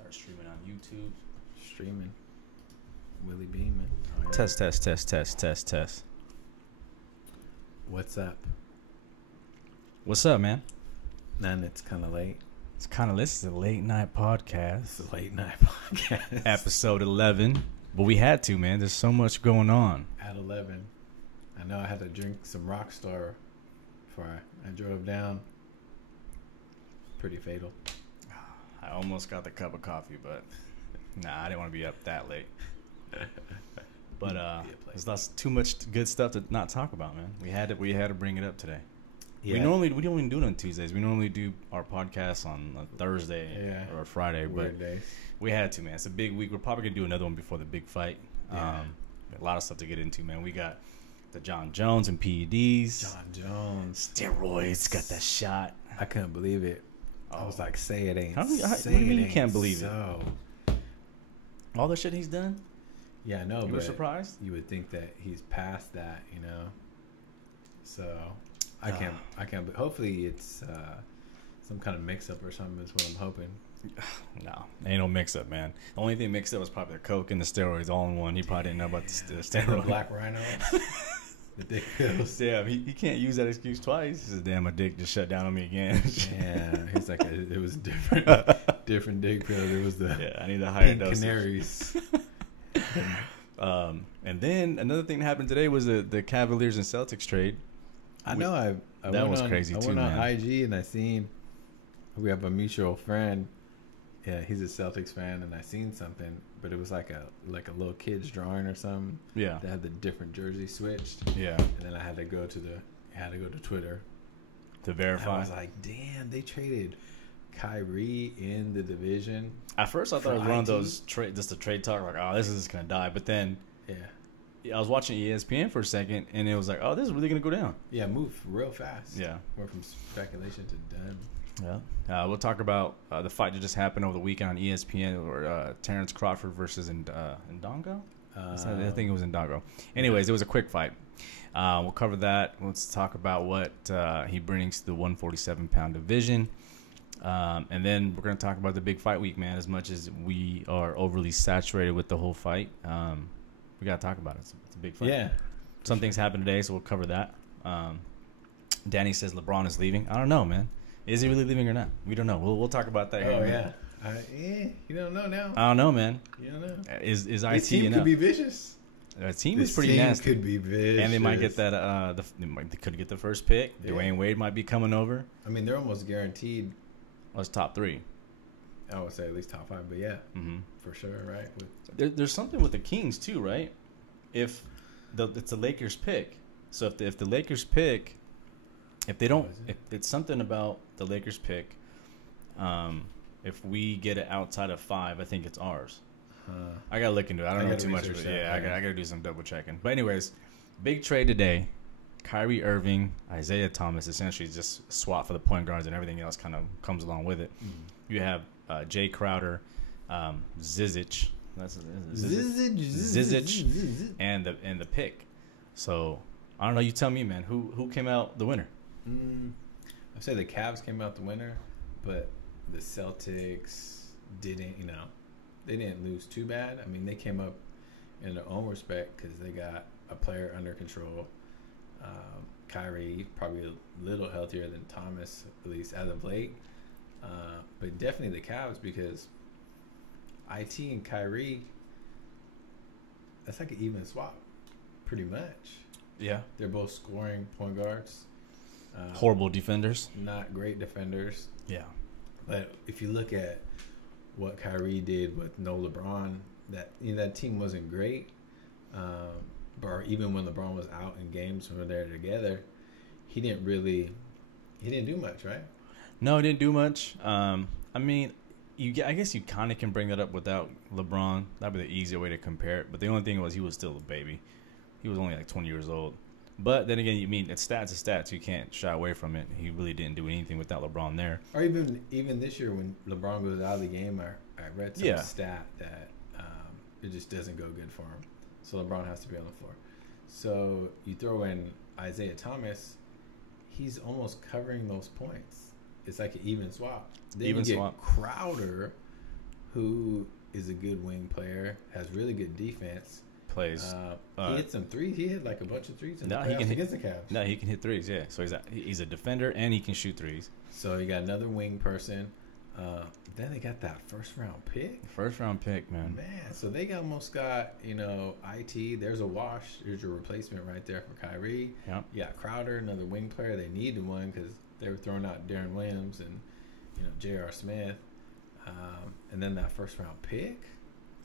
Start streaming on YouTube. Streaming. Willie Beeman. Oh, yeah. Test. What's up? What's up, man? None. It's kind of late. This is a late night podcast. It's a late night podcast. Episode 11. But we had to, man. There's so much going on. At 11. I know I had to drink some Rockstar before I drove down. Pretty fatal. I almost got the cup of coffee, but nah, I didn't want to be up that late. But there's too much good stuff to not talk about, man. We had to bring it up today. Yeah. We don't even do it on Tuesdays. We normally do our podcast on a Thursday or a Friday, Weird but days. We had to, man. It's a big week. We're probably gonna do another one before the big fight. Yeah. A lot of stuff to get into, man. We got the John Jones and PEDs. John Jones. Steroids. Got that shot. I couldn't believe it. I was like, say it ain't. What do you mean you can't believe it? All the shit he's done? Yeah, no, you were surprised? You would think that he's past that, you know. So I can't. But hopefully it's some kind of mix-up or something is what I'm hoping. No, ain't no mix-up, man. The only thing mixed up was probably the coke and the steroids all in one. He probably didn't know about the steroids. The black rhino. The dick pills. Yeah, he can't use that excuse twice. He says, "Damn, my dick just shut down on me again." Yeah, he's like, it was different dick pills. It was the I need the higher pink dosage. canaries. And then another thing that happened today was the Cavaliers and Celtics trade. I know. That was crazy too, man. I went on IG and I seen we have a mutual friend. Yeah, he's a Celtics fan, and I seen something, but it was like a little kid's drawing or something. Yeah, that had the different jersey switched. Yeah, and then I had to go to Twitter to verify. And I was like, damn, they traded Kyrie in the division. At first, I thought it was one of those just a trade talk, like, oh, this is just gonna die. But then, I was watching ESPN for a second, and it was like, oh, this is really gonna go down. Yeah, move real fast. Yeah, went from speculation to done. Yeah, we'll talk about the fight that just happened over the weekend on ESPN, or Terrence Crawford versus Ndongo. I think it was Ndongo. Anyways, it was a quick fight. We'll cover that. Let's talk about what he brings to the 147-pound division. And then we're going to talk about the big fight week, man. As much as we are overly saturated with the whole fight, we got to talk about it. It's a big fight. Yeah. Some things happened today, so we'll cover that. Danny says LeBron is leaving. I don't know, man. Is he really leaving or not? We don't know. We'll talk about that. Oh, yeah. You don't know now. I don't know, man. You don't know. Is this IT team enough? Could be vicious. The team is pretty nasty. Could be vicious. And they might get that. They could get the first pick. Yeah. Dwayne Wade might be coming over. I mean, they're almost guaranteed. Well, it's top 3. I would say at least top 5, but yeah, for sure, right? There's something with the Kings too, right? If it's the Lakers pick, so if the Lakers pick, if they don't, if it's something about the Lakers pick, if we get it outside of 5, I think it's ours. I gotta look into it. I don't know too much. I gotta do some double checking. But anyways, big trade today. Kyrie, Irving, Isaiah Thomas essentially just swap for the point guards, and everything else kind of comes along with it. You have Jay Crowder, Zizic, and the pick. So I don't know. You tell me, man. Who came out the winner? I'd say the Cavs came out the winner, but the Celtics didn't. They didn't lose too bad. I mean, they came up in their own respect because they got a player under control. Kyrie probably a little healthier than Thomas, at least as of late. But definitely the Cavs, because IT and Kyrie, that's like an even swap, pretty much. Yeah. They're both scoring point guards. Horrible defenders. Not great defenders. Yeah. But if you look at what Kyrie did with no LeBron, that team wasn't great. But even when LeBron was out in games when we were there together, he didn't do much, right? No, he didn't do much. I mean, I guess you kind of can bring that up without LeBron. That'd be the easier way to compare it. But the only thing was he was still a baby. He was only like 20 years old. But then again, it's stats to stats. You can't shy away from it. He really didn't do anything without LeBron there. Or even this year when LeBron goes out of the game, I read some stat that it just doesn't go good for him. So LeBron has to be on the floor. So you throw in Isaiah Thomas, he's almost covering those points. It's like an even swap. Then you get Crowder, who is a good wing player, has really good defense. Plays. He hit some threes. He hit like a bunch of threes in the he playoffs can hit, against the Cavs. No, he can hit threes. Yeah, so he's a defender and he can shoot threes. So you got another wing person. Then they got that first round pick. First round pick, man. So they almost got IT. There's a wash. There's your replacement right there for Kyrie. Yep. You got Crowder, another wing player. They needed one because they were throwing out Darren Williams and J.R. Smith. And then that first round pick.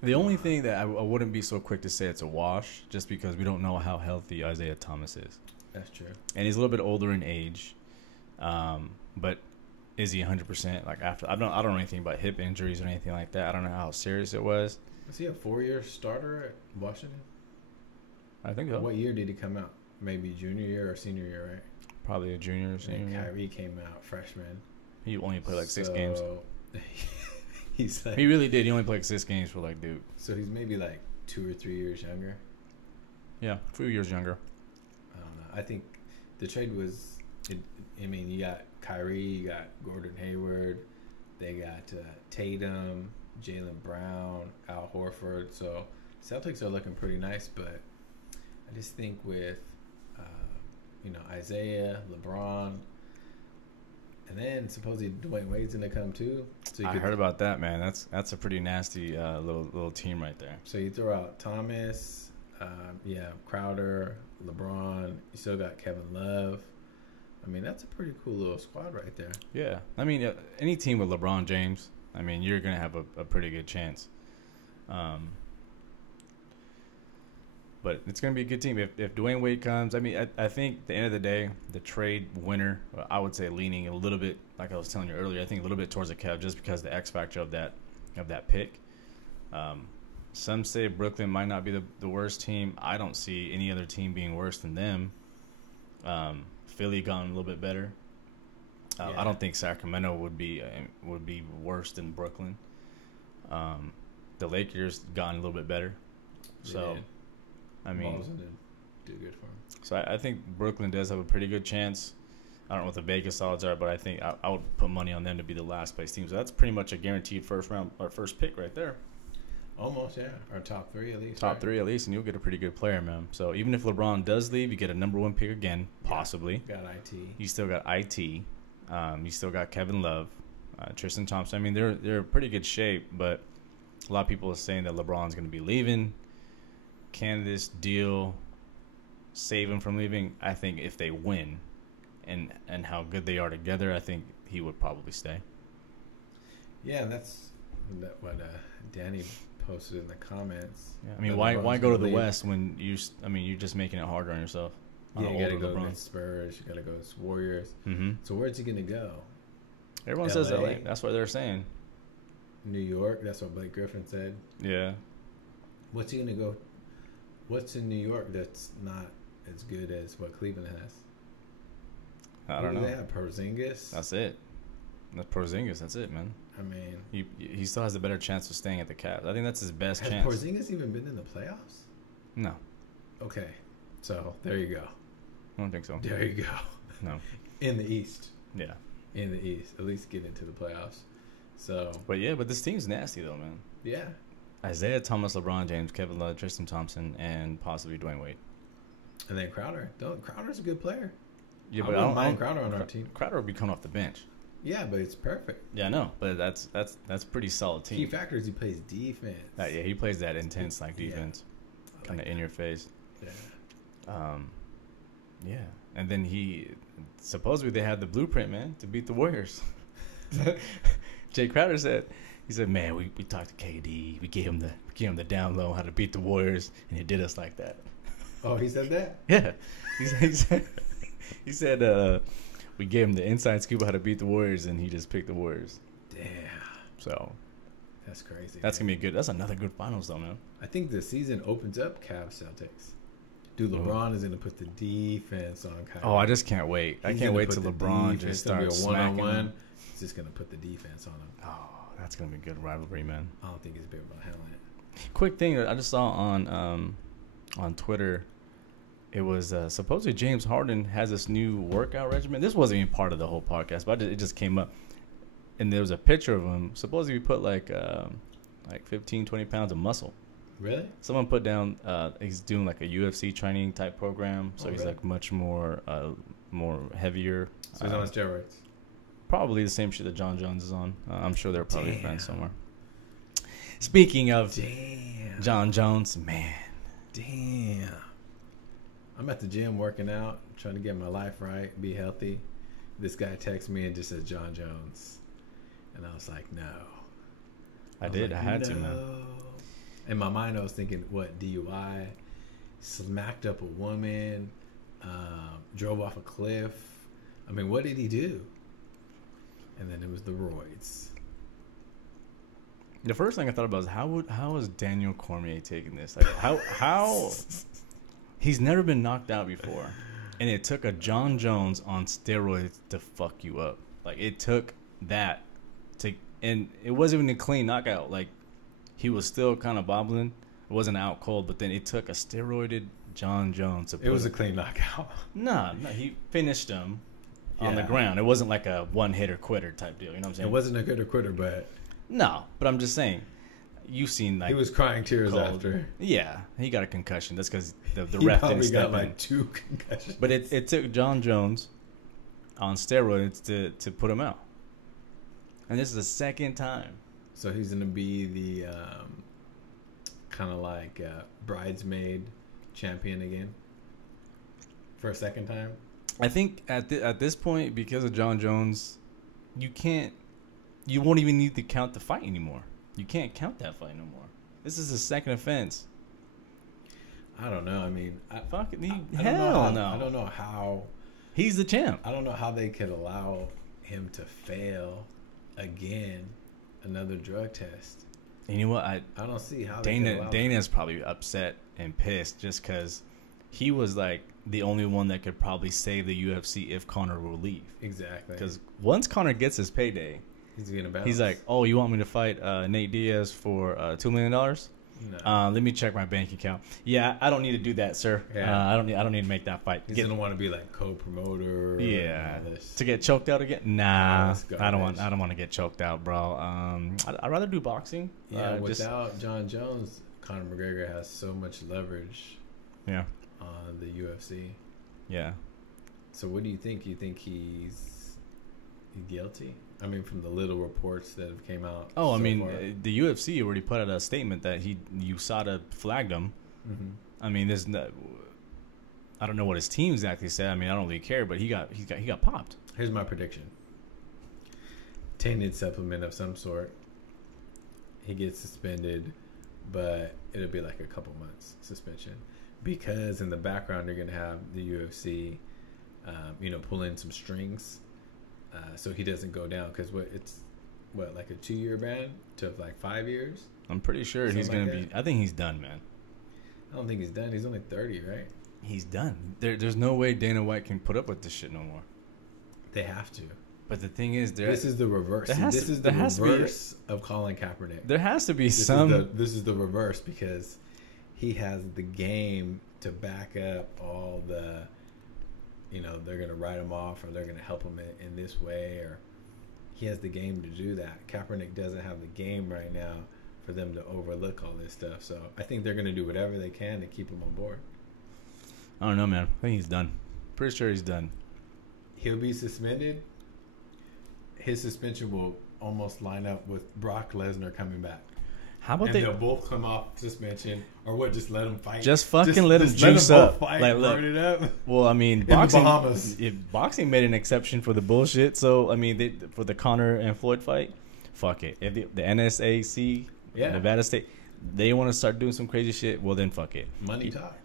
The only thing that I wouldn't be so quick to say it's a wash, just because we don't know how healthy Isaiah Thomas is. That's true. And he's a little bit older in age, but is he 100%? Like after I don't know anything about hip injuries or anything like that. I don't know how serious it was. Was he a 4-year starter at Washington? I think so. What year did he come out? Maybe junior year or senior year, right? Probably a junior or senior. And year. Kyrie came out freshman. He only played like 6 games. He's like, he really did. He only played 6 games for like Duke. So he's maybe like 2 or 3 years younger. Yeah, a few years younger. I don't know. I think the trade was. You got Kyrie, you got Gordon Hayward, they got Tatum, Jaylen Brown, Al Horford. So Celtics are looking pretty nice, but I just think with Isaiah, LeBron. And then supposedly Dwayne Wade's gonna come too. So I heard about that, man. That's a pretty nasty little team right there. So you throw out Thomas, Crowder, LeBron. You still got Kevin Love. I mean, that's a pretty cool little squad right there. Yeah, I mean, any team with LeBron James, I mean, you're gonna have a pretty good chance. But it's going to be a good team. If Dwayne Wade comes, I mean, I think at the end of the day, the trade winner, I would say leaning a little bit, like I was telling you earlier, I think a little bit towards the Cavs just because the X factor of that pick. Some say Brooklyn might not be the worst team. I don't see any other team being worse than them. Philly gone a little bit better. I don't think Sacramento would be worse than Brooklyn. The Lakers gone a little bit better. So. I mean, Boston did do good for him. So I think Brooklyn does have a pretty good chance. I don't know what the Vegas odds are, but I think I would put money on them to be the last place team. So that's pretty much a guaranteed first pick right there. Almost, yeah. Or top 3 at least. Top 3 at least, and you'll get a pretty good player, man. So even if LeBron does leave, you get a number 1 pick again, possibly. Got IT. You still got IT. You still got Kevin Love, Tristan Thompson. I mean, they're in pretty good shape, but a lot of people are saying that LeBron's going to be leaving. Can this deal save him from leaving? I think if they win and how good they are together, I think he would probably stay. Yeah, that's what Danny posted in the comments. Yeah, I mean, why go to the West when you're just making it harder on yourself? Yeah, you got to go to Spurs. You got to go to Warriors. Mm-hmm. So where's he going to go? Everyone says LA. That's what they're saying. New York. That's what Blake Griffin said. Yeah. What's he going to go? What's in New York that's not as good as what Cleveland has? I don't know. They have Porzingis. That's it. That's Porzingis. That's it, man. I mean, he still has a better chance of staying at the Cavs. I think that's his best chance. Has Porzingis even been in the playoffs? No. Okay, so there you go. I don't think so. There you go. No. In the East. Yeah. In the East, at least get into the playoffs. So. But this team's nasty though, man. Yeah. Isaiah Thomas, LeBron James, Kevin Love, Tristan Thompson, and possibly Dwayne Wade. And then Crowder. Crowder's a good player. Yeah, but I don't mind Crowder on our team. Crowder would be coming off the bench. Yeah, but it's perfect. Yeah, I know, but that's pretty solid team. Key factor is he plays defense. Yeah, he plays that intense defense, kind of in your face. Yeah. Yeah, and then supposedly they had the blueprint, man, to beat the Warriors. Jay Crowder said. He said, "Man, we talked to KD. We gave him the down low how to beat the Warriors, and he did us like that." Oh, he said that? Yeah, he said we gave him the inside scoop of how to beat the Warriors, and he just picked the Warriors. Damn. So that's crazy. That's gonna be good. That's another good finals, though, man. I think the season opens up Cavs Celtics. Dude, LeBron is gonna put the defense on Kyrie. Oh, I just can't wait. I can't wait till LeBron just starts smacking. One-on-one. He's just gonna put the defense on him. Oh. That's going to be a good rivalry, man. I don't think he's big about handling it. Quick thing that I just saw on Twitter. It was supposedly James Harden has this new workout regimen. This wasn't even part of the whole podcast, but it just came up. And there was a picture of him. Supposedly he put like like 15, 20 pounds of muscle. Really? Someone put down, he's doing like a UFC training type program, so he's like much more heavier. So he's on steroids. Probably the same shit that John Jones is on. I'm sure they're probably friends somewhere. Speaking of John Jones, man. Damn. I'm at the gym working out, trying to get my life right, be healthy. This guy texts me and just says John Jones. And I was like, no. I had to, man. In my mind, I was thinking, what, DUI? Smacked up a woman, drove off a cliff. I mean, what did he do? And then it was the roids. The first thing I thought about was how is Daniel Cormier taking this? Like how he's never been knocked out before, and it took a John Jones on steroids to fuck you up. Like it took that and it wasn't even a clean knockout. Like he was still kind of bobbling. It wasn't out cold, but then it took a steroided John Jones to. It was a clean knockout. No, he finished him on the ground. It wasn't like a one hitter quitter type deal. You know what I'm saying? It wasn't a hitter quitter, but. No, but I'm just saying, you've seen like he was crying tears after. Yeah, he got a concussion. That's because the ref didn't step in. Got like 2 concussions. But it took John Jones on steroids to put him out, and this is the second time. So he's gonna be the kind of like bridesmaid champion again for a second time. I think at this point, because of John Jones, you won't even need to count the fight anymore. You can't count that fight no more. This is a second offense. I don't know. I mean, I don't know how. He's the champ. I don't know how they could allow him to fail again, another drug test. And you know what? I don't see how Dana's probably upset and pissed just because he was like the only one that could probably save the UFC if Conor will leave. Exactly. Because once Conor gets his payday, he's like, "Oh, you want me to fight Nate Diaz for $2 million? No. Let me check my bank account. Yeah, I don't need to do that, sir. Yeah. I don't need to make that fight. He's gonna want to be like co-promoter. Yeah. To get choked out again? Nah, I don't want to get choked out, bro. I'd rather do boxing. Yeah. Without John Jones, Conor McGregor has so much leverage. Yeah. On the UFC. Yeah. So what do you think? You think he's guilty? I mean, from the little reports that have came out. Oh, I mean, the UFC already put out a statement that USADA flagged him. Mm-hmm. I mean, I don't know what his team exactly said. I mean, I don't really care, but he got popped. Here's my prediction: tainted supplement of some sort. He gets suspended, but it'll be like a couple months suspension because in the background you're gonna have the UFC, pulling some strings. So he doesn't go down because it's like a 2-year ban to like 5 years. I'm pretty sure he's gonna be. I think he's done, man. I don't think he's done. He's only 30, right? He's done. There's no way Dana White can put up with this shit no more. They have to. But the thing is, this is the reverse. This is the reverse of Colin Kaepernick. There has to be this is the reverse because he has the game to back up all the. They're going to write him off or they're going to help him in this way, or he has the game to do that. Kaepernick doesn't have the game right now for them to overlook all this stuff. So I think they're going to do whatever they can to keep him on board. I don't know, man. I think he's done. Pretty sure he's done. He'll be suspended. His suspension will almost line up with Brock Lesnar coming back. How about they'll both come off suspension, or what? Just let them fight. Just fucking let them juice up. Fight, burn it up. Well, I mean, boxing made an exception for the bullshit. So I mean, for the Conor and Floyd fight, fuck it. If the NSAC, Nevada State, they want to start doing some crazy shit. Well, then fuck it. Money talks.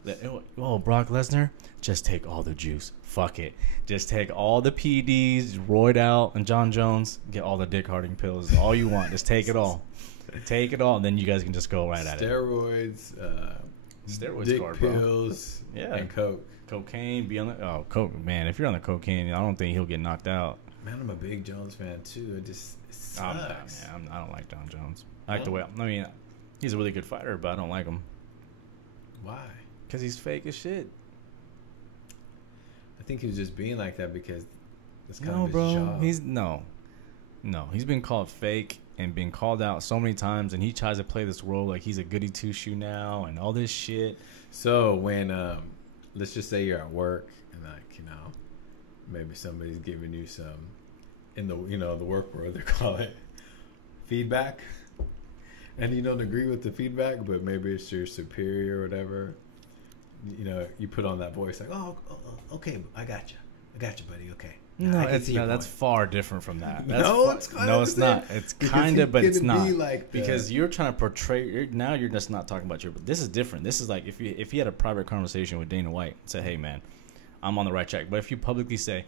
Oh, Brock Lesnar, just take all the juice. Fuck it. Just take all the PEDs, roid out, and John Jones, get all the Dick Harding pills. All you want, just take it all. Take it all, and then you guys can just go right at it. Steroids, dick pills, and coke. Cocaine, coke, man. If you're on the cocaine, I don't think he'll get knocked out. Man, I'm a big Jones fan too. It sucks. I don't like John Jones. I like the way. I mean, he's a really good fighter, but I don't like him. Why? Because he's fake as shit. I think he was just being like that because it's kind of his job. No, he's been called fake and been called out so many times, and he tries to play this role like he's a goody two shoe now and all this shit. So when let's just say you're at work and maybe somebody's giving you some in the the work world they call it feedback, and you don't agree with the feedback, but maybe it's your superior or whatever. You put on that voice like, oh, okay, I got you, buddy. Okay. No, that's far different from that. It's not. It's kind of, but it's not. Like because you're trying to portray. Now you're just not talking about but this is different. This is like if you had a private conversation with Dana White and say, "Hey, man, I'm on the right track." But if you publicly say,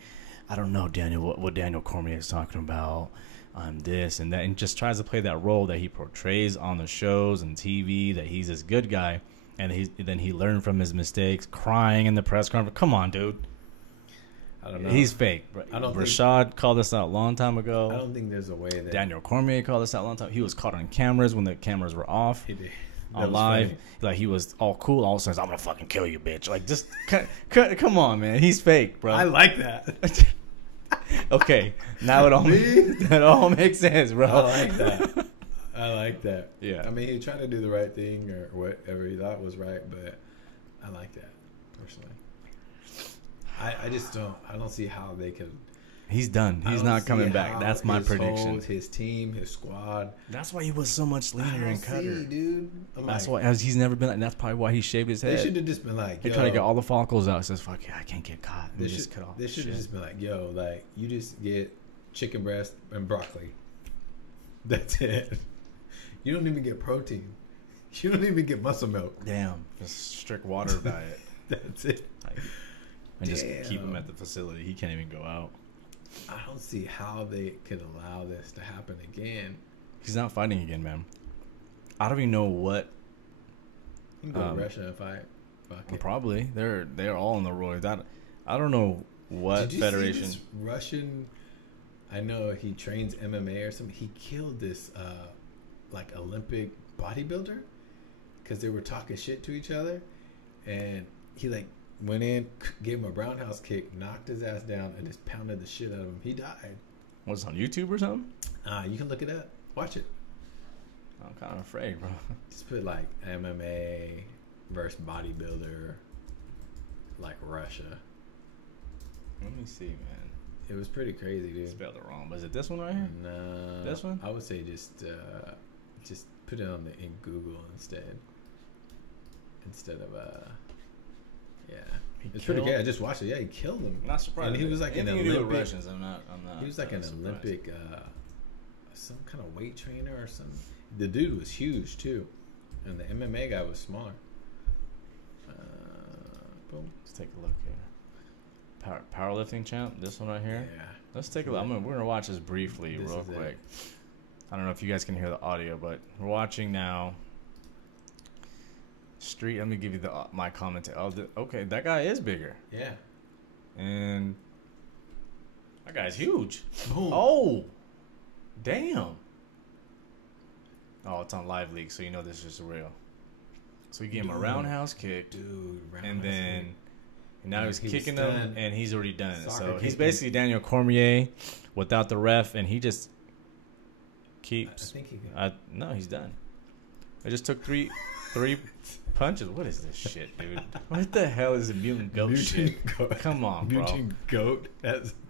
"I don't know, Daniel, what Daniel Cormier is talking about. I'm this and that," and just tries to play that role that he portrays on the shows and TV, that he's this good guy, and then he learned from his mistakes, crying in the press conference. Come on, dude. I don't know. He's fake. Rashad called us out a long time ago. I don't think there's a way that Daniel Cormier called us out a long time. He was caught on cameras when the cameras were off. He did. On live. Funny. Like, he was all cool. All of a sudden, I'm going to fucking kill you, bitch. Like, just come on, man. He's fake, bro. I like that. Okay. Now that all makes sense, bro. I like that. Yeah. I mean, he tried to do the right thing or whatever he thought was right, but I like that, personally. I just don't see how they could. He's done. He's not coming back. That's my prediction. His team, his squad. That's why he was so much leaner and cutter, dude. That's why, as he's never been. Like, that's probably why he shaved his head. They should have just been like, he tried to get all the follicles out. Says, "Fuck yeah, I can't get caught." They should have just been like, "Yo, like you just get chicken breast and broccoli. That's it. You don't even get protein. You don't even get muscle milk. Damn, just strict water diet. That's it." And just keep him at the facility. He can't even go out. I don't see how they could allow this to happen again. He's not fighting again, man. I don't even know what. You can go to Russia and fight. Fuck it. Probably. They're all on the roids. I don't know what Did you federation. See this Russian, I know he trains MMA or something. He killed this like Olympic bodybuilder because they were talking shit to each other, and he like went in, gave him a roundhouse kick, knocked his ass down, and just pounded the shit out of him. He died. Was it on YouTube or something? You can look it up. Watch it. I'm kind of afraid, bro. Just put like MMA versus bodybuilder, like Russia. Let me see, man. It was pretty crazy, dude. Spelled it wrong. Was it this one right here? No. This one? I would say just put it on in Google instead of yeah. It's pretty good. I just watched it. Yeah, he killed him. I'm not surprised. And he was like an Olympic. Russians. I'm not. He was like an Olympic, some kind of weight trainer or something. The dude was huge too, and the MMA guy was smaller. Boom. Let's take a look here. Powerlifting champ. This one right here. Yeah. Let's take a look. We're gonna watch this briefly, real quick. I don't know if you guys can hear the audio, but we're watching now. Street. Let me give you my comment. Okay, that guy is bigger. Yeah. And that guy's huge. Boom. Oh, damn. Oh, it's on Live Leak, so you know this is real. So he gave him a roundhouse kick, dude, and now he's kicking him, and he's already done it. So he's kicking. basically Daniel Cormier without the ref, and he just keeps. I think he no, he's done. I just took three punches. What is this shit, dude? What the hell is a mutant goat shit? Come on, bro. Mutant goat.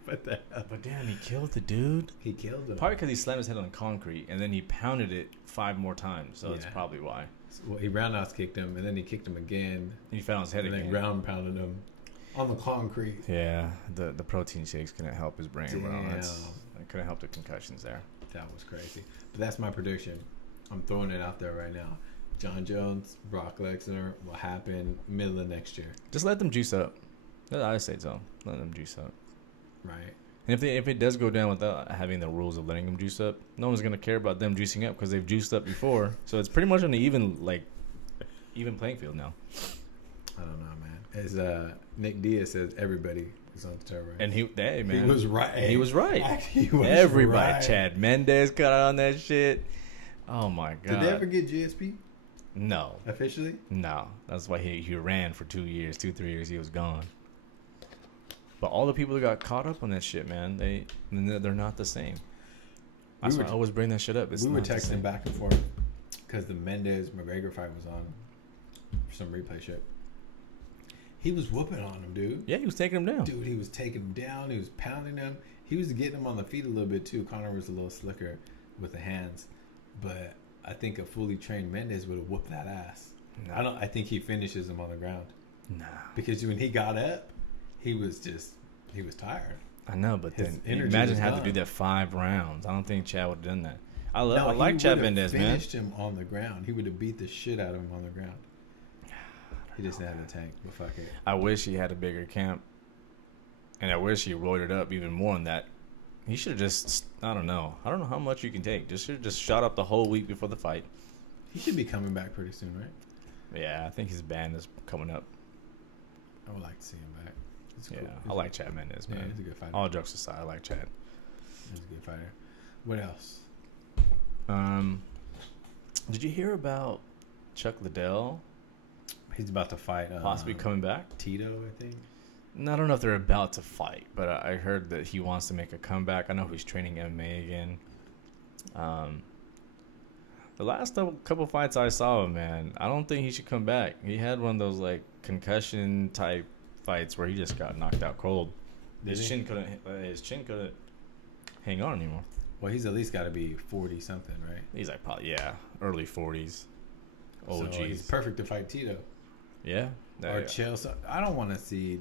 What the hell? But damn, he killed the dude. He killed him. Probably because he slammed his head on concrete and then he pounded it 5 more times. So that's probably why. Well, he roundhouse kicked him, and then he kicked him again. And he fell on his head again. And then ground pounded him on the concrete. Yeah, the protein shakes couldn't help his brain, bro. That couldn't help the concussions there. That was crazy. But that's my prediction. I'm throwing it out there right now. John Jones, Brock Lesnar will happen middle of next year. Just let them juice up. I say so. Let them juice up. Right. And if it does go down without having the rules of letting them juice up, no one's gonna care about them juicing up because they've juiced up before. So it's pretty much on the even playing field now. I don't know, man. As Nick Diaz says, everybody is on steroids. And he was right. He was right. He was Everybody. right. Chad Mendez got on that shit. Oh my god. Did they ever get GSP? No. Officially? No. That's why he ran for 2 years, 2-3 years. He was gone. But all the people that got caught up on that shit, man, they're not the same. That's why I always bring that shit up. We were texting back and forth because the Mendes McGregor fight was on for some replay shit. He was whooping on him, dude. Yeah, he was taking him down. Dude, he was taking him down. He was pounding him. He was getting him on the feet a little bit too. Conor was a little slicker with the hands, but I think a fully trained Mendes would have whooped that ass. No. I think he finishes him on the ground. Nah. Because when he got up, he was tired. I know, but then imagine having to do that 5 rounds. I don't think Chad would have done that. I like Chad Mendes, man. Finished him on the ground. He would have beat the shit out of him on the ground. He just had the tank, but fuck it. I wish he had a bigger camp, and I wish he roided up even more on that. He should have just, I don't know how much you can take. Should have just shot up the whole week before the fight. He should be coming back pretty soon, right? Yeah, I think his ban is coming up. I would like to see him back. Cool. I like Chad Mendes, man. Yeah, he's a good fighter. All jokes aside, I like Chad. He's a good fighter. What else? Did you hear about Chuck Liddell? He's about to fight. Possibly coming back? Tito, I think. I don't know if they're about to fight, but I heard that he wants to make a comeback. I know he's training MMA again. The last couple fights I saw him, man, I don't think he should come back. He had one of those like concussion type fights where he just got knocked out cold. His chin couldn't hang on anymore. Well, he's at least got to be 40 something, right? He's like probably early 40s. Oh, so he's perfect to fight Tito. Yeah. Or Chael Sonnen. I don't want to see.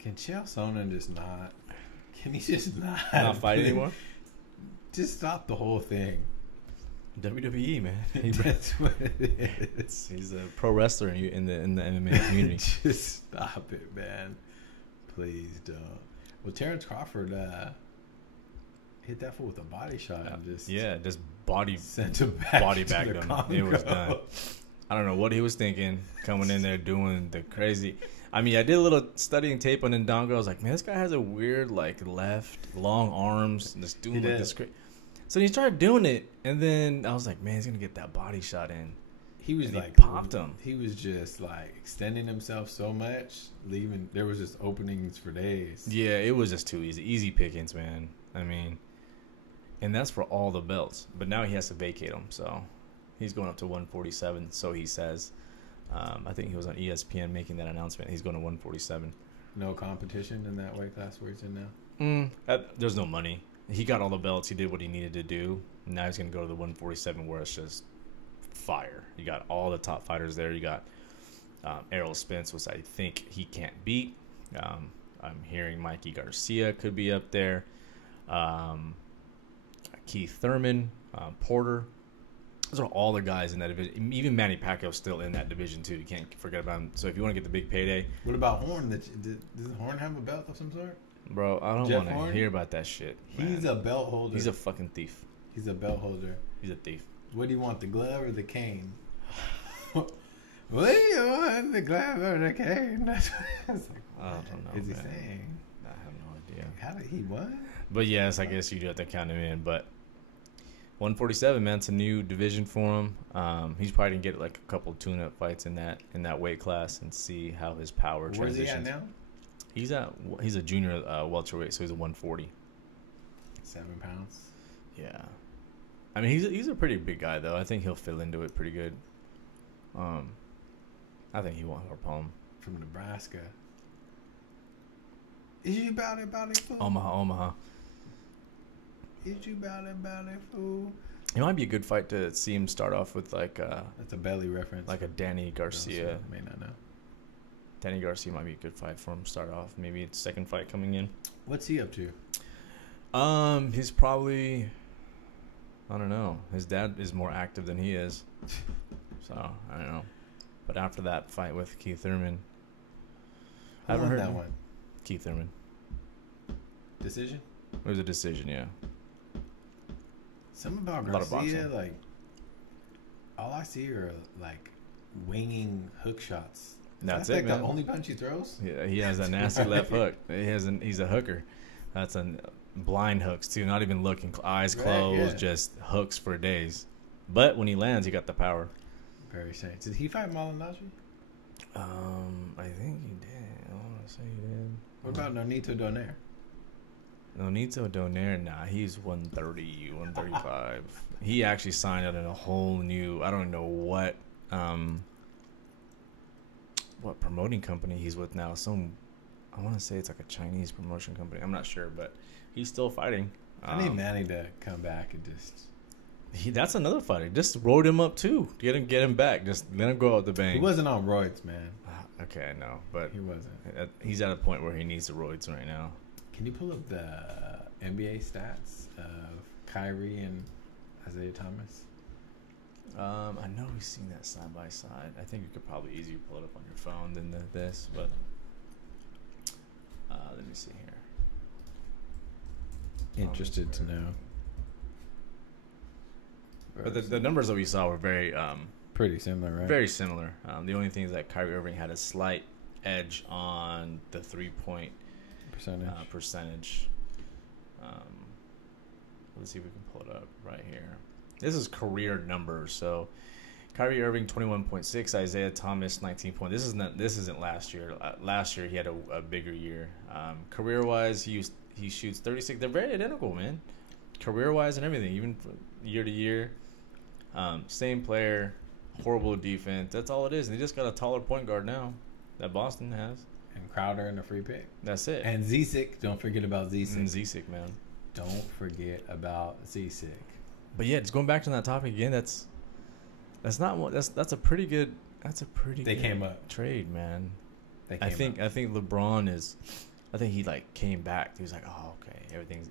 Can Chael Sonnen just not? Can he just not fight anymore? Just stop the whole thing. WWE, man. That's what it is. He's a pro wrestler in the MMA community. Just stop it, man. Please don't. Well, Terrence Crawford hit that fool with a body shot and just body sent him back. Body bagged him. It was done. I don't know what he was thinking coming in there doing the crazy. I mean, I did a little studying tape on Ndongo. I was like, man, this guy has a weird like left long arms and just doing like this crazy. So he started doing it, and then I was like, man, he's gonna get that body shot in. He was he popped him. He was just like extending himself so much, leaving. There was just openings for days. Yeah, it was just too easy pickings, man. I mean, and that's for all the belts. But now he has to vacate them, so he's going up to 147. So he says. I think he was on ESPN making that announcement. He's going to 147. No competition in that weight class where he's in now. There's no money. He got all the belts. He did what he needed to do. Now he's going to go to the 147 where it's just fire. You got all the top fighters there. You got Errol Spence, which I think he can't beat. I'm hearing Mikey Garcia could be up there. Keith Thurman, Porter. Those are all the guys in that division. Even Manny Pacquiao's still in that division too. You can't forget about him. So if you want to get the big payday, what about Horn? Does Horn have a belt of some sort? Bro, I don't want to hear about that shit. He's a belt holder. He's a fucking thief. He's a belt holder. He's a thief. What do you want, the glove or the cane? What do you want, the glove or the cane? That's what it's like. I don't know. Is he saying? I have no idea. How did he what? But yes, I guess you do have to count him in. But 147, man, it's a new division for him. He's probably gonna get like a couple tune-up fights in that weight class and see how his power transitions. Where's he at now? He's a junior welterweight, so he's a 140. 7 pounds. Yeah, I mean he's a pretty big guy though. I think he'll fit into it pretty good. I think he won't have a problem. From Nebraska. Is you about it, fool? Omaha. Is you about it, fool? It might be a good fight to see him start off with like that's a belly reference. like a Danny Garcia. I may not know. Danny Garcia might be a good fight for him to start off. Maybe it's second fight coming in. What's he up to? He's probably, I don't know. His dad is more active than he is. So, I don't know. But after that fight with Keith Thurman. I haven't heard that one. Keith Thurman. Decision? It was a decision, yeah. Something about Garcia, like, all I see are, like, winging hook shots. That's like man. The only punch he throws? Yeah, he has a nasty left hook. He's a hooker. That's blind hooks, too. Not even looking. Eyes closed, just hooks for days. But when he lands, he got the power. Very strange. Did he fight Malignaggi? I think he did. I want to say he did. What about Nonito Donaire? Nonito Donaire, nah, he's 130, 135. He actually signed out in a whole new, I don't know what promoting company he's with now. I want to say it's like a Chinese promotion company. I'm not sure, but he's still fighting. I need Manny to come back and just. That's another fighter. Just rolled him up too. Get him back. Just let him go out the bang. He wasn't on roids, man. Okay, I know, but he wasn't. He's at a point where he needs the roids right now. Can you pull up the NBA stats of Kyrie and Isaiah Thomas? I know we've seen that side by side. I think you could probably easier pull it up on your phone than this, but let me see here. Interested to know. But the numbers that we saw were very pretty similar, right? Very similar. The only thing is that Kyrie Irving had a slight edge on the 3-point percentage. Let's see if we can pull it up right here. This is career numbers. So Kyrie Irving 21.6, Isaiah Thomas 19 point. This isn't last year. Last year he had a bigger year. Career wise, he shoots 36. They're very identical, man. Career wise and everything, even year to year. Same player, horrible defense. That's all it is. And they just got a taller point guard now that Boston has. And Crowder in a free pick. That's it. And Zizek. Don't forget about Zizek. Zizek, man. Don't forget about Zizek. But yeah, just going back to that topic again. That's a pretty good. They came up trade, man. I think LeBron is. I think he came back. He was like, oh, okay, everything's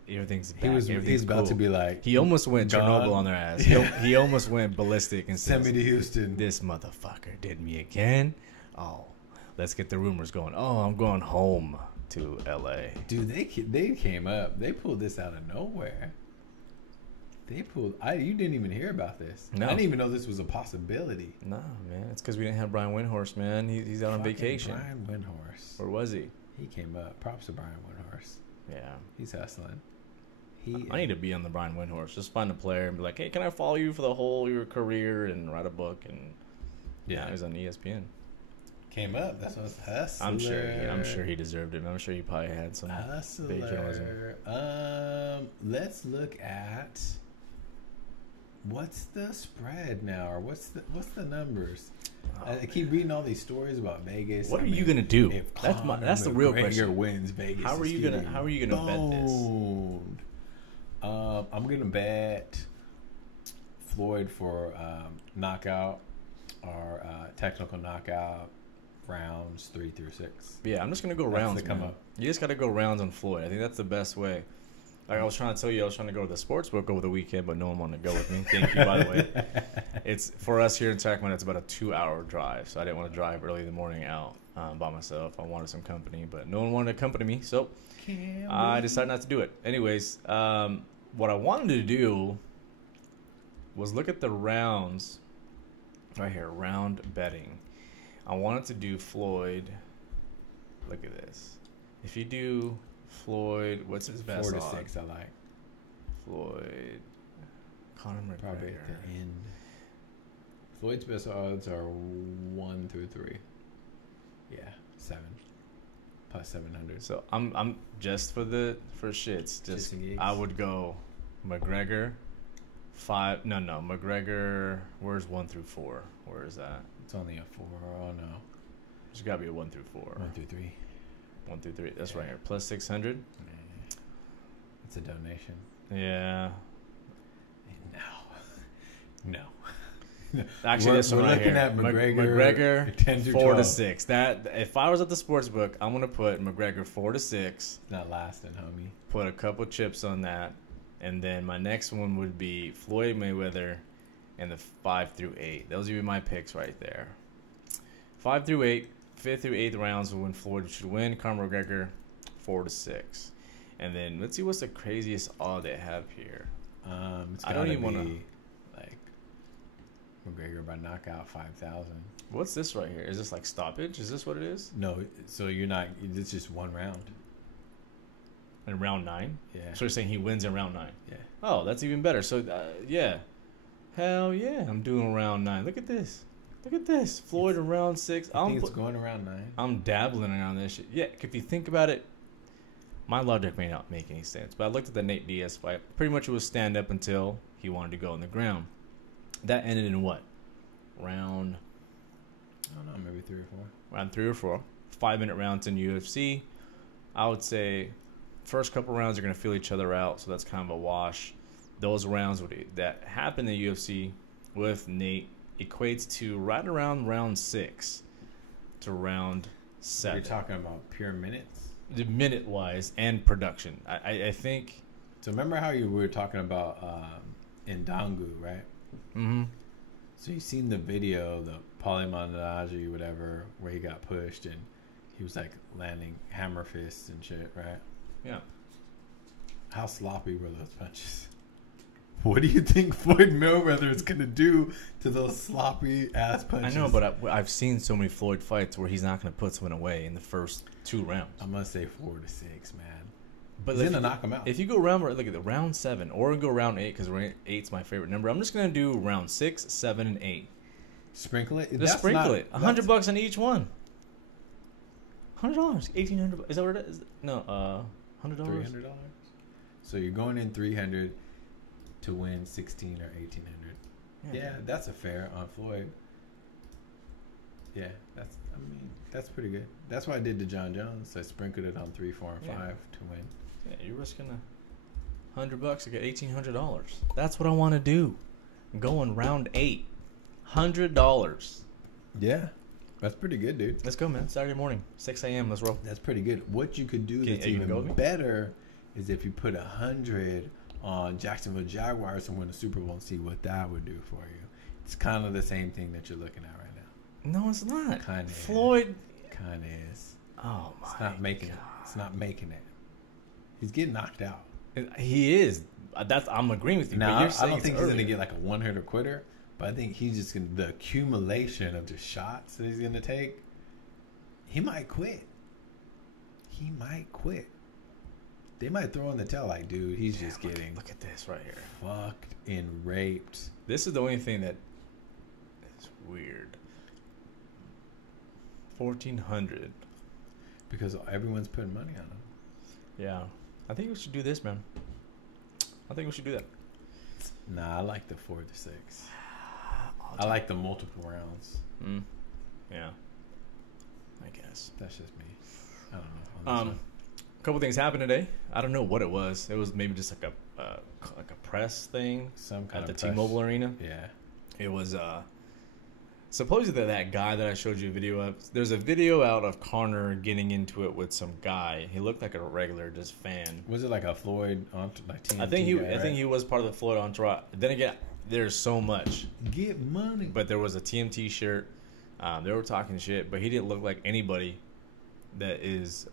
back. He's about to be like. He almost went Chernobyl on their ass. He almost went ballistic and send me to Houston. This motherfucker did me again. Oh, let's get the rumors going. Oh, I'm going home to L.A. Dude, they came up. They pulled this out of nowhere. You didn't even hear about this. No. I didn't even know this was a possibility. No, man. It's because we didn't have Brian Windhorst, man. He's out on vacation. Brian Windhorst. Where was he? He came up. Props to Brian Windhorst. Yeah. He's hustling. I need to be on the Brian Windhorst. Just find a player and be like, hey, can I follow you for the whole your career and write a book? And yeah, he's on ESPN. Came up. That's what was hustler. I'm sure he deserved it. I'm sure he probably had some big journalism. Let's look at what's the spread now, or what's the numbers. I keep reading all these stories about Vegas. What are you gonna do? That's the real question. Wins Vegas. How are you gonna bet this? I'm gonna bet Floyd for knockout or technical knockout rounds 3 through 6. Yeah, I'm just gonna go rounds. Come up. You just gotta go rounds on Floyd. I think that's the best way. Like I was trying to tell you, I was trying to go to the sports book over the weekend, but no one wanted to go with me. Thank you, by the way. It's for us here in Sacramento. It's about a 2-hour drive, so I didn't want to drive early in the morning out by myself. I wanted some company, but no one wanted to accompany me, so I decided not to do it. Anyways, what I wanted to do was look at the rounds right here, round betting. I wanted to do Floyd. Look at this. If you do Floyd, what's his best 4 to odds? 6, I like. Floyd, Conor McGregor. Probably at the end. Floyd's best odds are 1 through 3. Yeah, 7 plus 700. So I'm just for shits. Just I would go McGregor 5. No, McGregor. Where's 1 through 4? Where is that? It's only a 4. Oh no. There's got to be a 1 through 4. 1 through 3. 1 through 3. That's right here. Plus 600. It's a donation. Yeah. No. Actually, this one right here. We're looking at McGregor 4 to 6. That if I was at the sports book, I'm gonna put McGregor 4 to 6. Not lasting, homie. Put a couple chips on that, and then my next one would be Floyd Mayweather, and the 5 through 8. Those would be my picks right there. 5 through 8. 5th through 8th rounds will win. Floyd should win. Conor McGregor 4 to 6. And then let's see what's the craziest odd they have here. It's I don't even want to like McGregor by knockout 5,000. What's this right here? Is this like stoppage? Is this what it is? No, so you're not. It's just one round. In round 9? Yeah. So you're saying he wins in round 9? Yeah. Oh, that's even better. So yeah, hell yeah, I'm doing round 9. Look at this. Look at this. Floyd in round 6. I think it's going around 9. I'm dabbling around this shit. Yeah, if you think about it, My logic may not make any sense, but I looked at the Nate Diaz fight. Pretty much it was stand up until he wanted to go on the ground. That ended in what? Round, I don't know, maybe 3 or 4. Round 3 or 4. 5-minute rounds in UFC. I would say first couple rounds are going to feel each other out, so that's kind of a wash. Those rounds that happened in the UFC with Nate equates to right around round 6 to round 7. You're talking about pure minutes? The minute-wise and production. I think... So remember how you were talking about Ndangu, right? Mm-hmm. So you seen the video, the Polymonage, whatever, where he got pushed and he was like landing hammer fists and shit, right? Yeah. How sloppy were those punches? What do you think Floyd Mayweather is going to do to those sloppy ass punches? I know, but I've seen so many Floyd fights where he's not going to put someone away in the first 2 rounds. I'm going to say 4 to 6, man. But he's going to knock him out. If you go round, look at the round 7, or go round 8, because 8's my favorite number. I'm just going to do round 6, 7, and 8. Sprinkle it? Just sprinkle it. $100 on each one. $100. $1,800. Is that what it is? No, $100. $300. So you're going in 300 to win 16 or 1,800. Yeah, that's a fair on Floyd. Yeah, that's pretty good. That's why I did to John Jones. I sprinkled it on 3, 4, and 5 to win. Yeah, you're risking $100 to get $1,800. That's what I want to do. I'm going round 8. $100. Yeah, that's pretty good, dude. Let's go, man. Saturday morning, 6 a.m. Let's roll. That's pretty good. What you could do that's even better is if you put 100 on Jacksonville Jaguars and win the Super Bowl and see what that would do for you. It's kind of the same thing that you're looking at right now. No, it's not. Kind of Floyd. Kind of is. Oh my. It's not making it. It's not making it. He's getting knocked out. He is. I'm agreeing with you. Now, I don't think he's going to get like a one-hitter quitter, but I think he's just going to, the accumulation of the shots that he's going to take, he might quit. He might quit. They might throw in the towel like, dude, he's just getting... Look at this right here. Fucked and raped. This is the only thing that is weird. 1,400. Because everyone's putting money on him. Yeah. I think we should do this, man. I think we should do that. Nah, I like the 4 to 6. I like the multiple rounds. Yeah. I guess. That's just me. I don't know. A couple things happened today. I don't know what it was. It was maybe just like a press thing. Some kind at of the T-Mobile Arena. Yeah. It was supposedly that guy that I showed you a video of. There's a video out of Connor getting into it with some guy. He looked like a regular just fan. Was it like a Floyd like TNT I think he guy, I think he was part of the Floyd entourage. Then again, there's so much. Get money. But there was a TMT shirt. They were talking shit, but he didn't look like anybody that is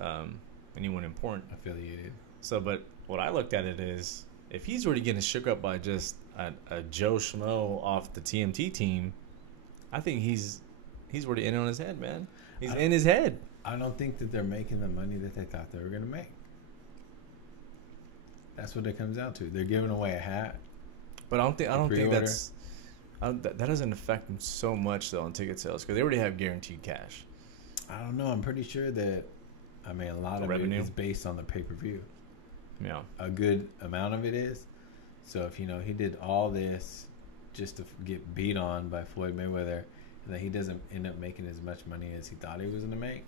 anyone important. Affiliated. So, but what I looked at it is, if he's already getting shook up by just a Joe Schmo off the TMT team, I think he's already in on his head, man. He's in his head. I don't think that they're making the money that they thought they were going to make. That's what it comes down to. They're giving away a hat. But I don't think that's that doesn't affect them so much though on ticket sales because they already have guaranteed cash. I don't know. I'm pretty sure that a lot of revenue is based on the pay-per-view. Yeah, a good amount of it is. So if he did all this just to get beat on by Floyd Mayweather, and then he doesn't end up making as much money as he thought he was going to make,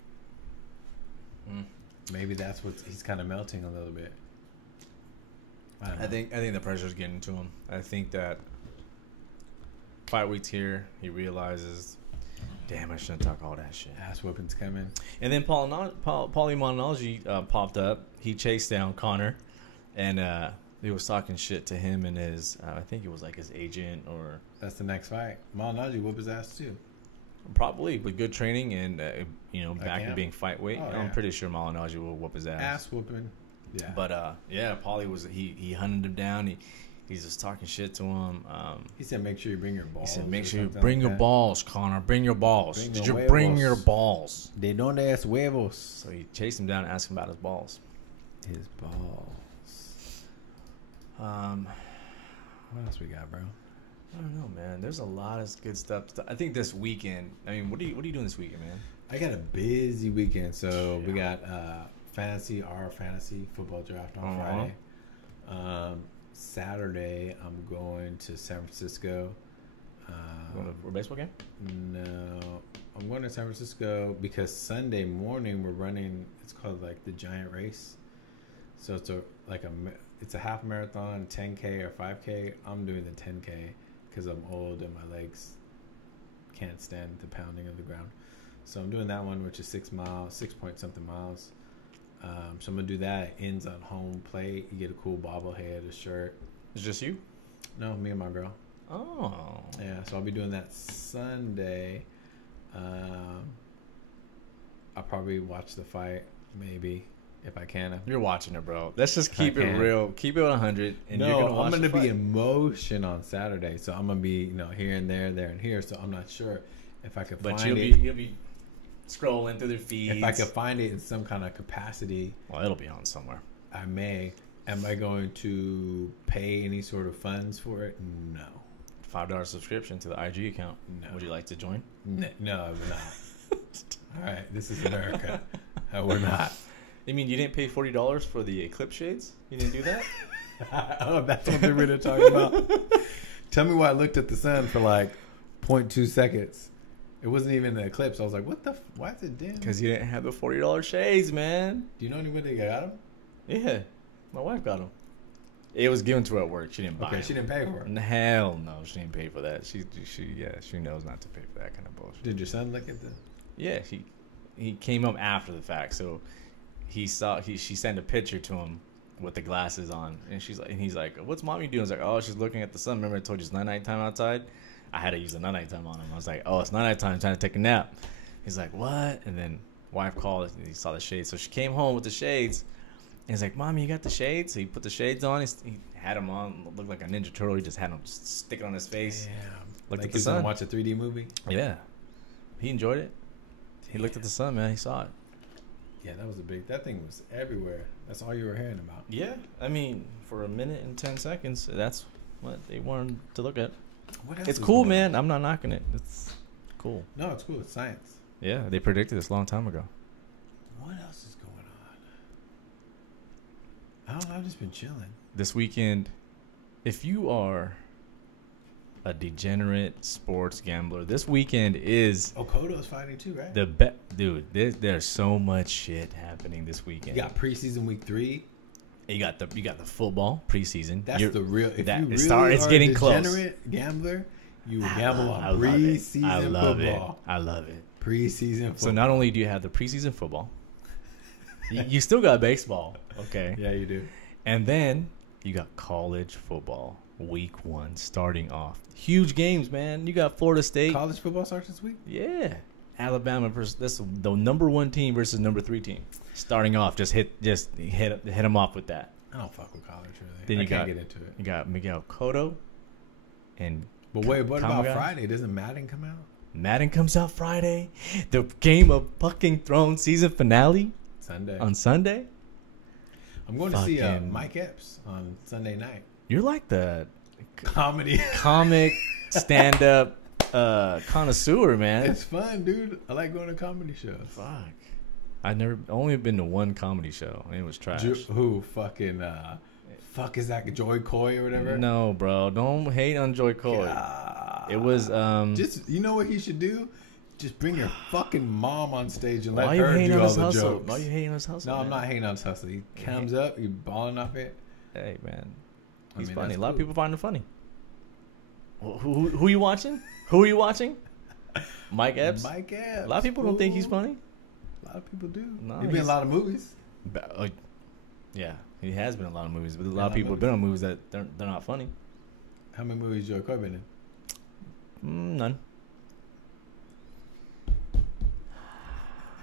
maybe that's what he's kind of melting a little bit. I think the pressure's getting to him. I think that fight week's here. He realizes, damn, I shouldn't talk all that shit. Ass whooping's coming. And then Paulie Malignaggi popped up. He chased down Connor, and he was talking shit to him and his, I think it was like his agent or... That's the next fight. Malignaggi whoop his ass too. Probably with good training and, back to being fight weight. Oh, I'm pretty sure Malignaggi will whoop his ass. Ass whooping. Yeah. But, Paulie was... He hunted him down. He's just talking shit to him. He said, make sure you bring your balls. He said, make sure you bring your balls, Connor. Bring your balls. Did you bring your balls? De donde es huevos? So he chased him down and asked him about his balls. His balls. What else we got, bro? I don't know, man. There's a lot of good stuff. I think this weekend. I mean, what are you doing this weekend, man? I got a busy weekend. So we got our fantasy football draft on Friday. Saturday, I'm going to San Francisco. Going to a baseball game? No, I'm going to San Francisco because Sunday morning we're running. It's called like the Giant Race. So it's a half marathon, 10K or 5K. I'm doing the 10K because I'm old and my legs can't stand the pounding of the ground. So I'm doing that one, which is 6 point something miles. So I'm gonna do that. It ends on home plate. You get a cool bobblehead, a shirt. It's just you? No, me and my girl. Oh. Yeah, so I'll be doing that Sunday. I'll probably watch the fight, maybe, if I can. You're watching it, bro. Let's just keep it real. Keep it 100. And no, you're gonna watch I'm going to the be fight. in motion on Saturday, so I'm going to be, here and there and here. So I'm not sure if I could find it. You'll be scrolling through their feeds. If I could find it in some kind of capacity. Well, it'll be on somewhere. I may. Am I going to pay any sort of funds for it? No. $5 subscription to the IG account. No. Would you like to join? No, I would not. All right, this is America. I would not. You mean you didn't pay $40 for the Eclipse shades? You didn't do that? Oh, that's what they're really talking about. Tell me why I looked at the sun for like 0.2 seconds. It wasn't even the eclipse. I was like, why is it dim? Because you didn't have the $40 shades, man. Do you know anybody that got them? Yeah. My wife got them. It was given to her at work. She didn't buy them. Okay, she didn't pay for it. Hell no. She didn't pay for that. She knows not to pay for that kind of bullshit. Did your son look at the... Yeah, he came up after the fact. So she sent a picture to him with the glasses on, and he's like, "What's mommy doing?" I was like, "Oh, she's looking at the sun. Remember I told you it's night time outside?" I had to use the night time on him. I was like, "Oh, it's night time. I'm trying to take a nap." He's like, "What?" And then wife called and he saw the shades. So she came home with the shades. And he's like, "Mommy, you got the shades?" So he put the shades on. He had them on. Looked like a Ninja Turtle. He just had them stick it on his face. Yeah. Looked like at the sun. Watch a 3D movie? Yeah. He enjoyed it. He looked at the sun, man. He saw it. Yeah, that thing was everywhere. That's all you were hearing about. Yeah. I mean, for a minute and 10 seconds, that's what they wanted to look at. What else It's is cool, going man. on? I'm not knocking it. It's cool. No, it's cool. It's science. Yeah, they predicted this a long time ago. What else is going on? I don't know. I've just been chilling. This weekend, if you are a degenerate sports gambler, this weekend is Okoto's fighting too, right? Dude, there's so much shit happening this weekend. You got preseason week 3. You got the football preseason. That's the real. If that, you really it's are getting a close. Degenerate gambler, you would gamble I on love preseason football. I love it. Preseason football. So not only do you have the preseason football, you still got baseball. Okay. Yeah, you do. And then you got college football. Week 1 starting off. Huge games, man. You got Florida State. College football starts this week? Yeah. Alabama versus this the number 1 team versus number 3 team. Starting off, just hit them off with that. I don't fuck with college really. Then I can't get into it. You got Miguel Cotto and But wait, what about Kamaga? Friday? Doesn't Madden come out? Madden comes out Friday. The Game of fucking Thrones season finale Sunday. on Sunday. I'm going to see Mike Epps on Sunday night. You're like the Comedy. comic stand-up connoisseur, man. It's fun, dude. I like going to comedy shows. Fuck. I've only been to one comedy show, and it was trash. Who fucking fuck is that, Joy Coy or whatever? No, bro, don't hate on Joy Coy. It was just, you know what he should do? Just bring your fucking mom on stage and let why you her hating do on all his the hustle? jokes. Why you hating on his hustle? No, man? I'm not hating on his hustle. He comes up, you balling off it. Hey, man, I he's mean, funny. that's A lot of cool. people find him funny. Who you watching? Who are you watching? Mike Epps. Mike Epps. A lot of people don't think he's funny. A lot of people do. No, He's been in a lot of movies. Yeah, he has been in a lot of movies, but a a lot lot of of people have been on movies that they're not funny. How many movies Joy Coy been in? None.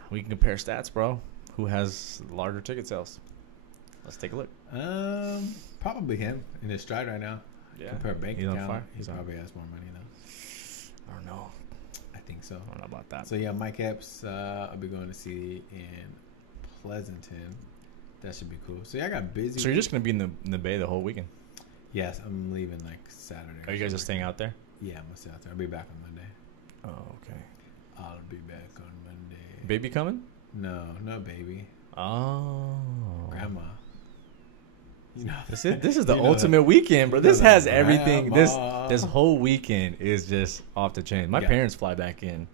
We can compare stats, bro. Who has larger ticket sales? Let's take a look. Probably him in his stride right now. Yeah, Compare bank he's on account. fire. He probably has more money though. I don't know. I think so. I don't know about that. So yeah, Mike Epps, I'll be going to see in Pleasanton. That should be cool. So yeah, I got busy. So you're just gonna be in the Bay the whole weekend? Yes, I'm leaving like Saturday. Are you guys just staying out there? Yeah, I'm gonna stay out there. I'll be back on Monday. Oh, okay. I'll be back on Monday. Baby coming? No baby. Oh. Grandma. You know, This is the ultimate weekend, bro. This has everything. This whole weekend is just off the chain. My parents fly back in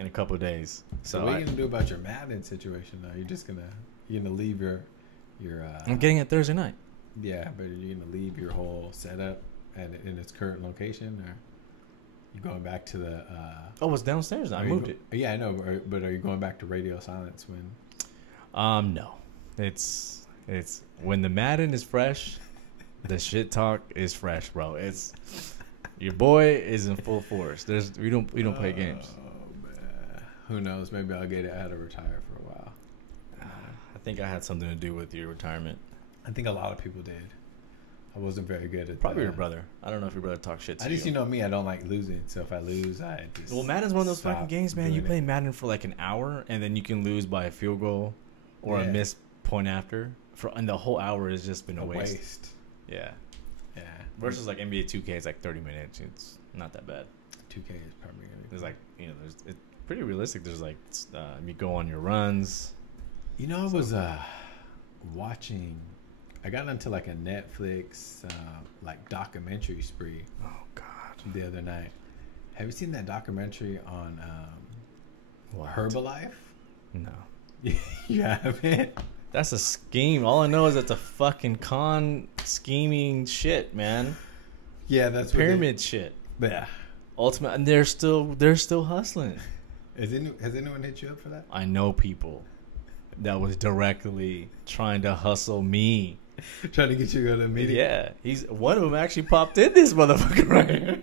a couple of days. So what are you gonna do about your Madden situation though? You're gonna leave your I'm getting it Thursday night. Yeah, but are you gonna leave your whole setup in its current location, or you going back to the? Oh, it's downstairs. I moved it. Yeah, I know, but are you going back to radio silence when? No, it's when the Madden is fresh, the shit talk is fresh, bro. It's your boy is in full force. We don't play games. Oh man, who knows? Maybe I'll get it out of retire for a while. I think I had something to do with your retirement. I think a lot of people did. I wasn't very good at probably your brother. I don't know if your brother talks shit to you. You know me, I don't like losing. So if I lose, I just well, Madden's one of those fucking games, man. You play Madden for like an hour, and then you can lose by a field goal or a missed point after. And the whole hour has just been a waste. Yeah. Yeah. Versus like NBA 2K, it's like 30 minutes. It's not that bad. 2K is probably gonna be. There's like it's pretty realistic. There's like you go on your runs. You know, I was watching. I got into like a Netflix like documentary spree. Oh God! The other night, have you seen that documentary on Herbalife? No. You haven't? That's a scheme. All I know is it's a fucking con scheming shit, man. Yeah, that's pyramid shit. Yeah. Ultimate, and they're still hustling. Has anyone hit you up for that? I know people that was directly trying to hustle me. Trying to get you to go to a meeting? Yeah. One of them actually popped in this motherfucker right here.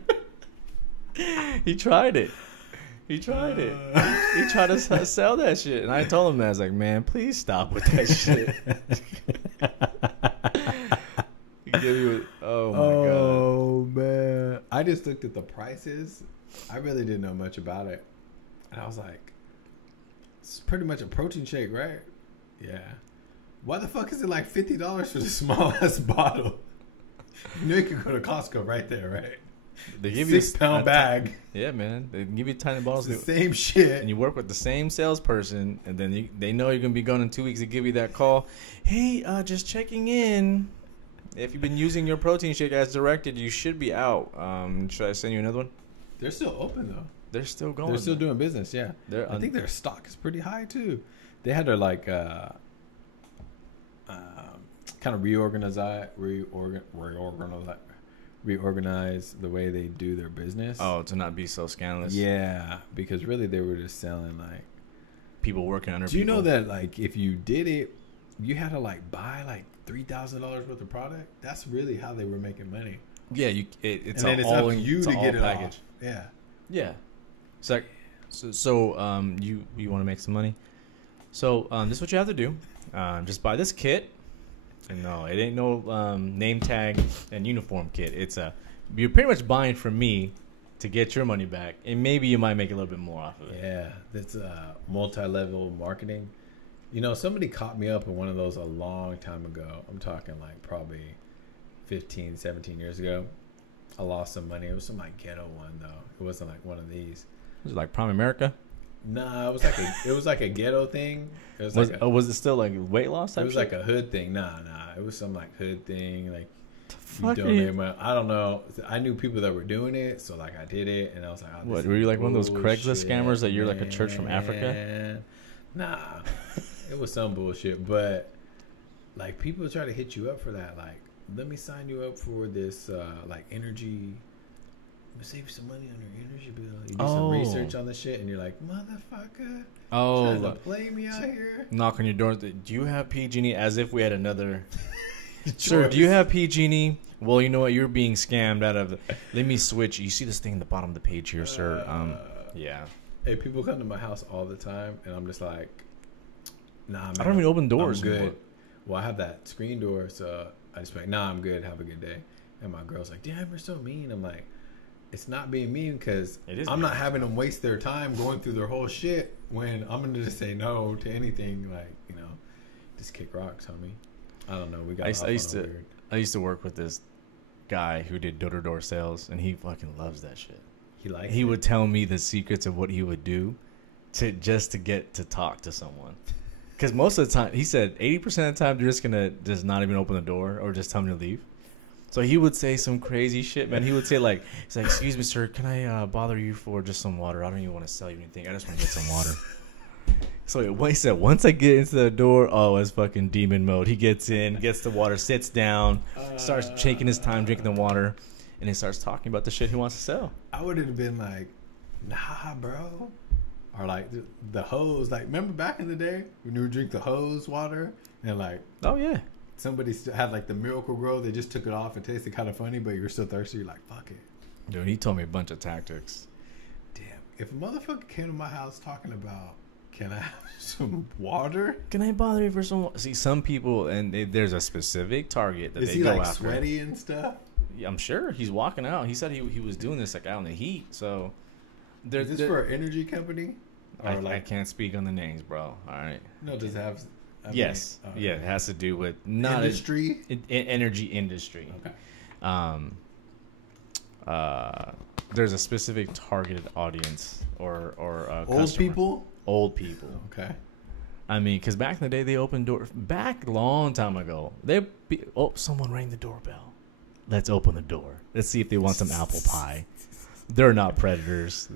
He tried it. He tried to sell that shit. And I told him that. I was like, man, please stop with that shit. Oh, my God. Oh, man. I just looked at the prices. I really didn't know much about it. And I was like, it's pretty much a protein shake, right? Yeah. Why the fuck is it like $50 for the small-ass bottle? You know you could go to Costco right there, right? They give 6-pound bag. Yeah, man. They give you tiny bottles. It's the same shit. And you work with the same salesperson, and then they know you're going to be gone in 2 weeks. They give you that call. Hey, just checking in. If you've been using your protein shake as directed, you should be out. Should I send you another one? They're still open, though. They're still going. They're still doing business, yeah. I think their stock is pretty high, too. They had to, like, kind of reorganize the way they do their business. Oh, to not be so scandalous. Yeah, because really they were just selling like people working under. Do you know that like if you did it, you had to like buy like $3,000 worth of product? That's really how they were making money. Yeah, it's and then it's up to you to get it package. Off. Yeah, yeah. So you want to make some money? So this is what you have to do. Just buy this kit. And no, it ain't no name tag and uniform kit. You're pretty much buying from me to get your money back, and maybe you might make a little bit more off of it. Yeah, that's multi-level marketing. You know, somebody caught me up in one of those a long time ago. I'm talking like probably 15, 17 years ago. I lost some money. It was some like ghetto one though. It wasn't like one of these. Was it like Prime America? Nah, it was like a ghetto thing. It was it still like weight loss type It was shit? like a hood thing. Nah. It was some like hood thing. Like fuck you donate money. I don't know. I knew people that were doing it, so like I did it, and I was like, oh, what were you like one of those Craigslist scammers that you're like a church from Africa? Nah, it was some bullshit. But like people try to hit you up for that. Like, let me sign you up for this like energy. Save you some money on your energy bill. You do some research on the shit, and you're like, motherfucker. Trying to play me out here. Knock on your door. Do you have PG&E? As if we had another. Sir, do you have PG&E? Well, you know what? You're being scammed out of. Let me switch. You see this thing at the bottom of the page here, sir? Yeah. Hey, people come to my house all the time, and I'm just like, nah, man. I don't even open doors. I'm good. Anymore. Well, I have that screen door, so I just like, nah, I'm good. Have a good day. And my girl's like, damn, you're so mean. I'm like, it's not being mean because I'm not having them waste their time going through their whole shit when I'm gonna just say no to anything. Like, you know, just kick rocks, homie. I don't know. We got. I used to work with this guy who did door-to-door sales, and he fucking loves that shit. He would tell me the secrets of what he would do to get to talk to someone. Because most of the time, he said 80% of the time they're just gonna just not even open the door or just tell him to leave. So he would say some crazy shit, man. He would say like, he's like, "Excuse me, sir, can I bother you for just some water? I don't even want to sell you anything. I just want to get some water." So he said, once I get into the door, oh, it's fucking demon mode. He gets in, gets the water, sits down, starts taking his time drinking the water, and he starts talking about the shit he wants to sell. I would have been like, nah, bro. Or like the hose. Like, remember back in the day when you would drink the hose water and like, oh yeah, somebody still had like the Miracle Grow. They just took it off. It tasted kind of funny, but you're still thirsty. You're like, fuck it. Dude, he told me a bunch of tactics. Damn. If a motherfucker came to my house talking about, can I have some water? Can I bother you for some? See, some people, and there's a specific target that Is they he go like after. sweaty and stuff? Yeah, I'm sure he's walking out. He said he was doing this like out in the heat. So, is this for an energy company? Or I can't speak on the names, bro. All right. No, does it have? Yes. Yeah, it has to do with not industry, energy industry. Okay. There's a specific targeted audience or old customer. people. Old people. Okay. I mean, because back in the day, they opened doors. Back a long time ago, someone rang the doorbell. Let's open the door. Let's see if they want some apple pie. They're not predators.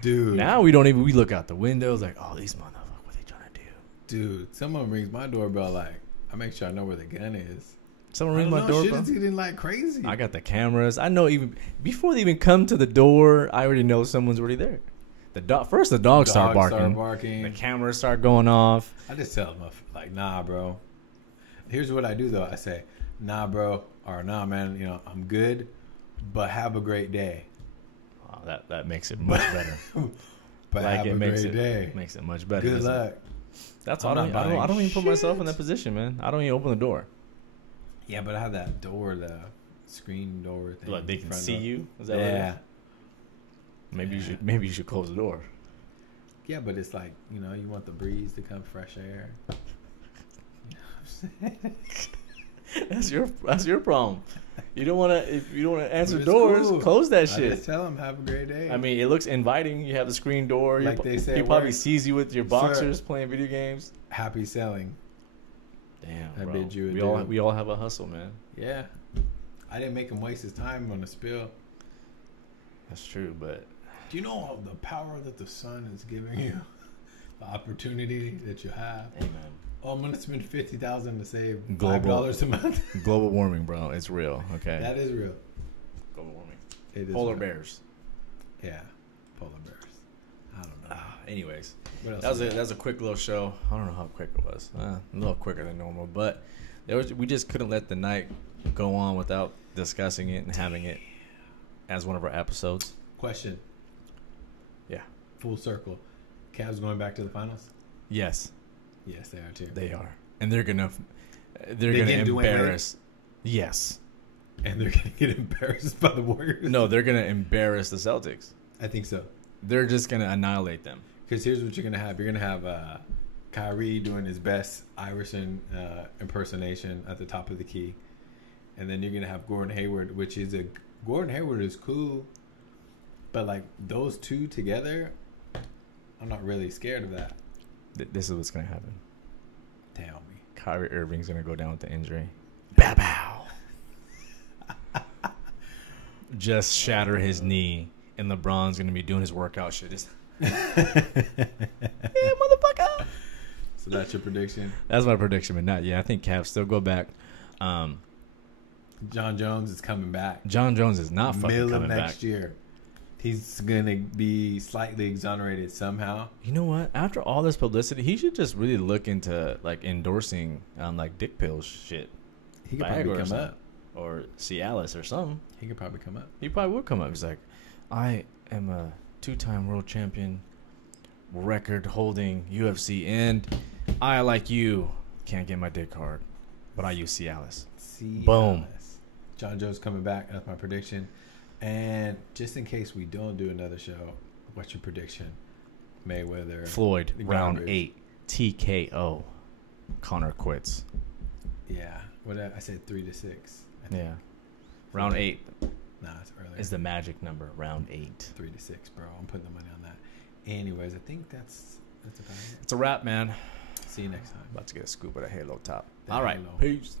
Dude. Now we look out the windows like, oh, these motherfuckers, what are they trying to do? Dude, someone rings my doorbell like, I make sure I know where the gun is. Someone rings my doorbell. Shit is getting like crazy. I got the cameras. I know even before they even come to the door, I already know someone's already there. The dogs start barking. The cameras start going off. I just tell them like, nah, bro. Here's what I do though. I say, nah, bro, or nah, man. You know, I'm good, but have a great day. Wow, that makes it much better. But like have a great day. Makes it much better. Good luck. That's all. I don't even put myself in that position, man. I don't even open the door. Yeah, but I have that door, the screen door thing. Like they can see you. Is that yeah. Maybe you should close the door. Yeah, but it's like, you know, you want the breeze to come, fresh air. You know what I'm saying? That's your problem. You don't want to if you don't want to answer doors, cool. Close that shit. Just tell them have a great day. I mean, it looks inviting. You have the screen door. Like they say, he probably sees you with your boxers playing video games. Happy selling. Damn, I bro. bid you We all have a hustle, man. Yeah, I didn't make him waste his time on a spill. That's true, but do you know the power that the sun is giving you? The opportunity that you have. Hey, man. Oh, I'm gonna spend $50,000 to save $5 a month. Global warming, bro. It's real. Okay. That is real. Global warming. It is polar real. bears. Yeah, polar bears. I don't know. Anyways, what else that was a quick little show. I don't know how quick it was. A little quicker than normal, but we just couldn't let the night go on without discussing it and having it as one of our episodes. Question. Yeah. Full circle. Cavs going back to the finals? Yes. Yes, they are too. They are, and they're gonna embarrass. Yes. And they're gonna get embarrassed by the Warriors. No, they're gonna embarrass the Celtics. I think so. They're just gonna annihilate them. Because here's what you're gonna have. You're gonna have Kyrie doing his best Iverson impersonation at the top of the key, and then you're gonna have Gordon Hayward, Gordon Hayward is cool, but like those two together, I'm not really scared of that. This is what's gonna happen. Tell me. Kyrie Irving's gonna go down with the injury. Bow bow. Just shatter his knee, and LeBron's gonna be doing his workout shit. Yeah, motherfucker. So that's your prediction? That's my prediction, but not yet. I think Cavs still go back. John Jones is coming back. John Jones is not fucking coming back. Next year. He's going to be slightly exonerated somehow. You know what? After all this publicity, he should just really look into like endorsing like dick pills shit. He could probably come up. Or Cialis or something. He could probably come up. He probably would come up. He's like, I am a 2-time world champion, record-holding UFC, and I, like you, can't get my dick hard, but I use Cialis. Boom. John Jones coming back. That's my prediction. And just in case we don't do another show, what's your prediction? Mayweather. Floyd, round 8, TKO. Connor quits. Yeah. What I said 3-6. Yeah. Round 8. Nah, it's earlier. Is the magic number. Round 8. 3-6, bro. I'm putting the money on that. Anyways, I think that's about it. It's a wrap, man. See you next time. About to get a scoop of the Halo top. The All right. Halo. Peace.